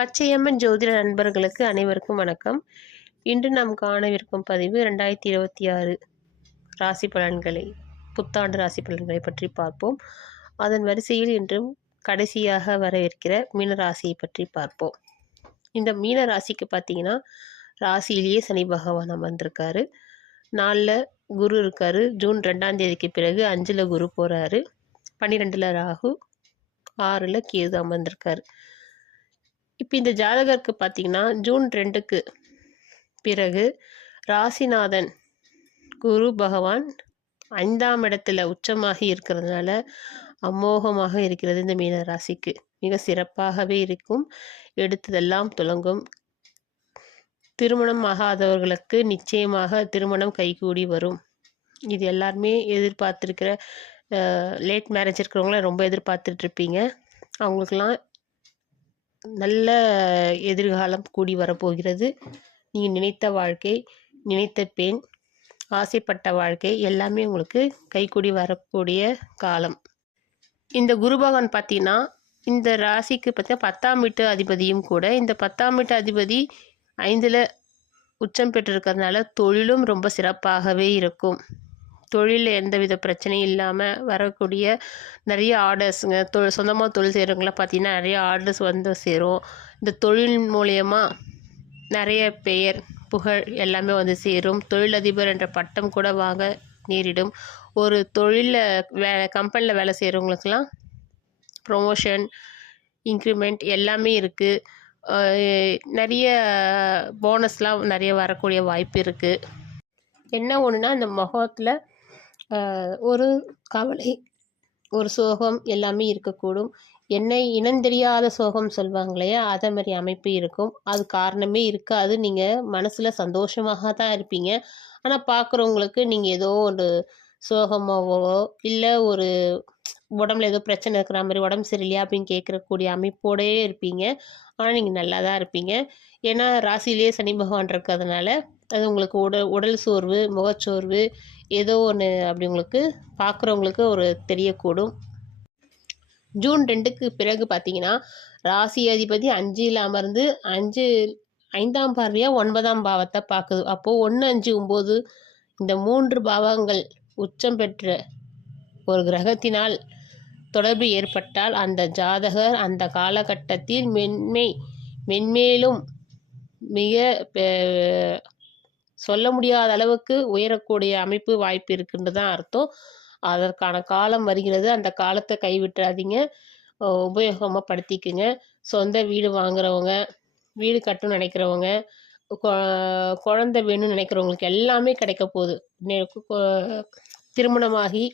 பச்சையம்மன் ஜோதிட நண்பர்களுக்கு அனைவருக்கும் வணக்கம். இன்று நாம் காணவிருக்கும் பதிவு 2026 ராசி பலன்களை, புத்தாண்டு ராசி பலன்களை பற்றி பார்ப்போம். அதன் வரிசையில் இன்றும் கடைசியாக வரவிருக்கிற மீன ராசியை பற்றி பார்ப்போம். இந்த மீன ராசிக்கு பார்த்தீங்கன்னா, ராசியிலேயே சனி பகவான் அமர்ந்திருக்காரு. 4ல் குரு இருக்காரு. ஜூன் 2ஆம் தேதிக்கு பிறகு 5ல் குரு போகிறாரு. 12ல் ராகு, 6ல் கேது அமர்ந்திருக்காரு. இப்போ இந்த ஜாதகருக்கு பார்த்தீங்கன்னா, ஜூன் 2க்கு பிறகு ராசிநாதன் குரு பகவான் 5ஆம் இடத்துல உச்சமாகி இருக்கிறதுனால அமோகமாக இருக்கிறது. இந்த மீன ராசிக்கு மிக சிறப்பாகவே இருக்கும். எடுத்ததெல்லாம் துலங்கும். திருமணம் ஆகாதவர்களுக்கு நிச்சயமாக திருமணம் கைகூடி வரும். இது எல்லாருமே எதிர்பார்த்துருக்கிற லேட் மேரேஜ் இருக்கிறவங்களாம் ரொம்ப எதிர்பார்த்துட்ருப்பீங்க. அவங்களுக்கெல்லாம் நல்ல எதிர்காலம் கூடி வரப்போகிறது. நீங்கள் நினைத்த வாழ்க்கை, நினைத்த பெண், ஆசைப்பட்ட வாழ்க்கை எல்லாமே உங்களுக்கு கைகூடி வரக்கூடிய காலம். இந்த குரு பகவான் பார்த்தீங்கன்னா, இந்த ராசிக்கு பார்த்தீங்கன்னா 10ஆம் வீட்டு அதிபதியும் கூட. இந்த 10ஆம் வீட்டு அதிபதி 5ல் உச்சம் பெற்றிருக்கிறதுனால தொழிலும் ரொம்ப சிறப்பாகவே இருக்கும். தொழிலில் எந்தவித பிரச்சனையும் இல்லாமல் வரக்கூடிய நிறைய ஆர்டர்ஸுங்க, சொந்தமாக தொழில் செய்கிறவங்களாம் பார்த்தீங்கன்னா நிறைய ஆர்டர்ஸ் வந்து சேரும். இந்த தொழில் மூலயமா நிறைய பெயர், புகழ் எல்லாமே வந்து சேரும். தொழிலதிபர் என்ற பட்டம் கூட வாங்க நேரிடும். ஒரு தொழிலில் கம்பெனியில் வேலை செய்கிறவங்களுக்கெல்லாம் ப்ரொமோஷன், இன்க்ரிமெண்ட் எல்லாமே இருக்குது. நிறைய போனஸ்லாம் நிறைய வரக்கூடிய வாய்ப்பு இருக்குது. என்ன ஒன்றுனா, இந்த முகத்தில் ஒரு கவலை, ஒரு சோகம் எல்லாமே இருக்கக்கூடும். என்னை இனந்தெரியாத சோகம் சொல்லுவாங்க இல்லையா, அதை மாதிரி அமைப்பு இருக்கும். அது காரணமே இருக்காது. நீங்கள் மனசில் சந்தோஷமாக தான் இருப்பீங்க. ஆனால் பார்க்குறவங்களுக்கு நீங்கள் ஏதோ ஒரு சோகமாகவோ இல்லை ஒரு உடம்புல ஏதோ பிரச்சனை இருக்கிற மாதிரி, உடம்பு சரியில்லையா அப்படின்னு கேட்கக்கூடிய அமைப்போடே இருப்பீங்க. ஆனால் நீங்கள் நல்லா தான் இருப்பீங்க. ஏன்னா ராசியிலேயே சனி பகவான் இருக்கிறதுனால அது உங்களுக்கு உடல் சோர்வு, முகச்சோர்வு ஏதோ ஒன்று அப்படி உங்களுக்கு பார்க்குறவங்களுக்கு ஒரு தெரியக்கூடும். ஜூன் 2க்கு பிறகு பார்த்தீங்கன்னா, ராசி அதிபதி 5ல் அமர்ந்து 5ஆம் பார்வையாக 9ஆம் பாவத்தை பார்க்குது. அப்போது 1, 5, 9 இந்த 3 பாவங்கள் உச்சம் பெற்ற ஒரு கிரகத்தினால் தொடர்பு ஏற்பட்டால் அந்த ஜாதகர் அந்த காலகட்டத்தில் மென்மேலும் மிக சொல்ல முடியாத அளவுக்கு உயரக்கூடிய அமைப்பு வாய்ப்பு இருக்குன்னு தான் அர்த்தம். அதற்கான காலம் வருகிறது. அந்த காலத்தை கைவிட்டுறாதீங்க, உபயோகமாக படுத்திக்குங்க. சொந்த வீடு வாங்குறவங்க, வீடு கட்டணும்னு நினைக்கிறவங்க, குழந்தை வேணும்னு நினைக்கிறவங்களுக்கு எல்லாமே கிடைக்க போகுது. திருமணமாகி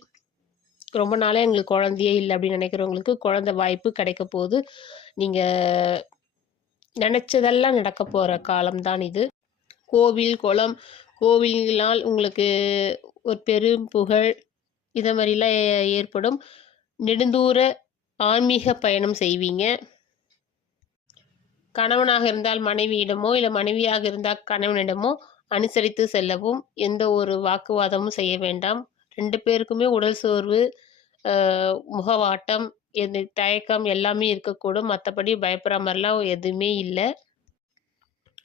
ரொம்ப நாளே எங்களுக்கு குழந்தையே இல்லை அப்படின்னு நினைக்கிறவங்களுக்கு குழந்தை வாய்ப்பு கிடைக்க போகுது. நீங்கள் நினச்சதெல்லாம் நடக்க போகிற காலம்தான் இது. கோவில், குளம், கோவில்னால் உங்களுக்கு ஒரு பெரும் புகழ் இதை மாதிரிலாம் ஏற்படும். நெடுந்தூர ஆன்மீக பயணம் செய்வீங்க. கணவனாக இருந்தால் மனைவியிடமோ இல்லை மனைவியாக இருந்தால் கணவனிடமோ அனுசரித்து செல்லவும். எந்த ஒரு வாக்குவாதமும் செய்ய வேண்டாம். 2 பேருக்குமே உடல் சோர்வு, முகவாட்டம், தயக்கம் எல்லாமே இருக்கக்கூடும். மற்றபடி பயப்படுற மாதிரிலாம் எதுவுமே இல்லை.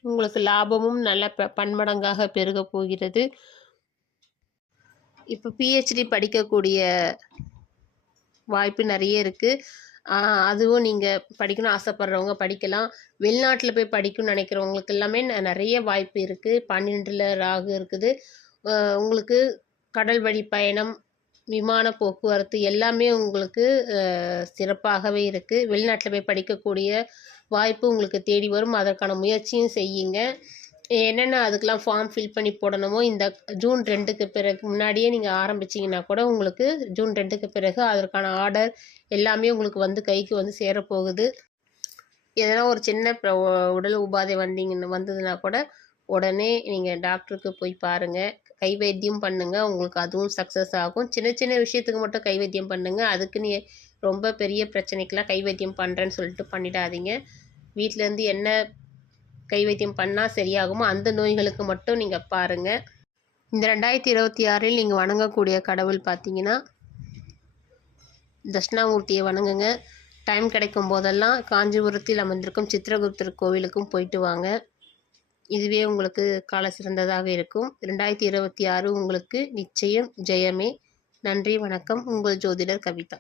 உங்களுக்கு லாபமும் நல்ல பன்மடங்காக பெருக போகிறது. இப்போ PhD படிக்கக்கூடிய வாய்ப்பு நிறைய இருக்குது. அதுவும் நீங்கள் படிக்கணும்னு ஆசைப்படுறவங்க படிக்கலாம். வெளிநாட்டில் போய் படிக்கணும்னு நினைக்கிறவங்களுக்கு எல்லாமே நிறைய வாய்ப்பு இருக்குது. 12ல் ராகு இருக்குது. உங்களுக்கு கடல் வழி பயணம், விமான போக்குவரத்து எல்லாமே உங்களுக்கு சிறப்பாகவே இருக்குது. வெளிநாட்டில் போய் படிக்கக்கூடிய வாய்ப்பு உங்களுக்கு தேடி வரும். அதற்கான முயற்சியும் செய்யுங்க. என்னென்ன அதுக்கெலாம் ஃபார்ம் ஃபில் பண்ணி போடணுமோ இந்த ஜூன் 2க்கு பிறகு முன்னாடியே நீங்கள் ஆரம்பிச்சிங்கன்னா கூட உங்களுக்கு ஜூன் 2க்கு பிறகு அதற்கான ஆர்டர் எல்லாமே உங்களுக்கு வந்து கைக்கு வந்து சேரப்போகுது. எதனா ஒரு சின்ன உடல் உபாதை வந்ததுன்னா கூட உடனே நீங்கள் டாக்டருக்கு போய் பாருங்கள், கை வைத்தியம் பண்ணுங்கள். உங்களுக்கு அதுவும் சக்ஸஸ் ஆகும். சின்ன சின்ன விஷயத்துக்கு மட்டும் கை வைத்தியம் பண்ணுங்கள். அதுக்கு நீ ரொம்ப பெரிய பிரச்சனைக்கெலாம் கை வைத்தியம் பண்ணுறேன்னு சொல்லிட்டு பண்ணிடாதீங்க. வீட்டிலேருந்து என்ன கை வைத்தியம் பண்ணால் சரியாகுமோ அந்த நோய்களுக்கு மட்டும் நீங்கள் பாருங்கள். இந்த 2026ல் நீங்கள் வணங்கக்கூடிய கடவுள் பார்த்தீங்கன்னா, தட்சிணாமூர்த்தியை வணங்குங்க. டைம் கிடைக்கும் போதெல்லாம் காஞ்சிபுரத்தில் அமர்ந்திருக்கும் சித்திரகுப்தர் கோவிலுக்கும் போயிட்டு வாங்க. இதுவே உங்களுக்கு கால சிறந்ததாக இருக்கும். 2026 உங்களுக்கு நிச்சயம் ஜெயமே. நன்றி, வணக்கம். உங்கள் ஜோதிடர் கவிதா.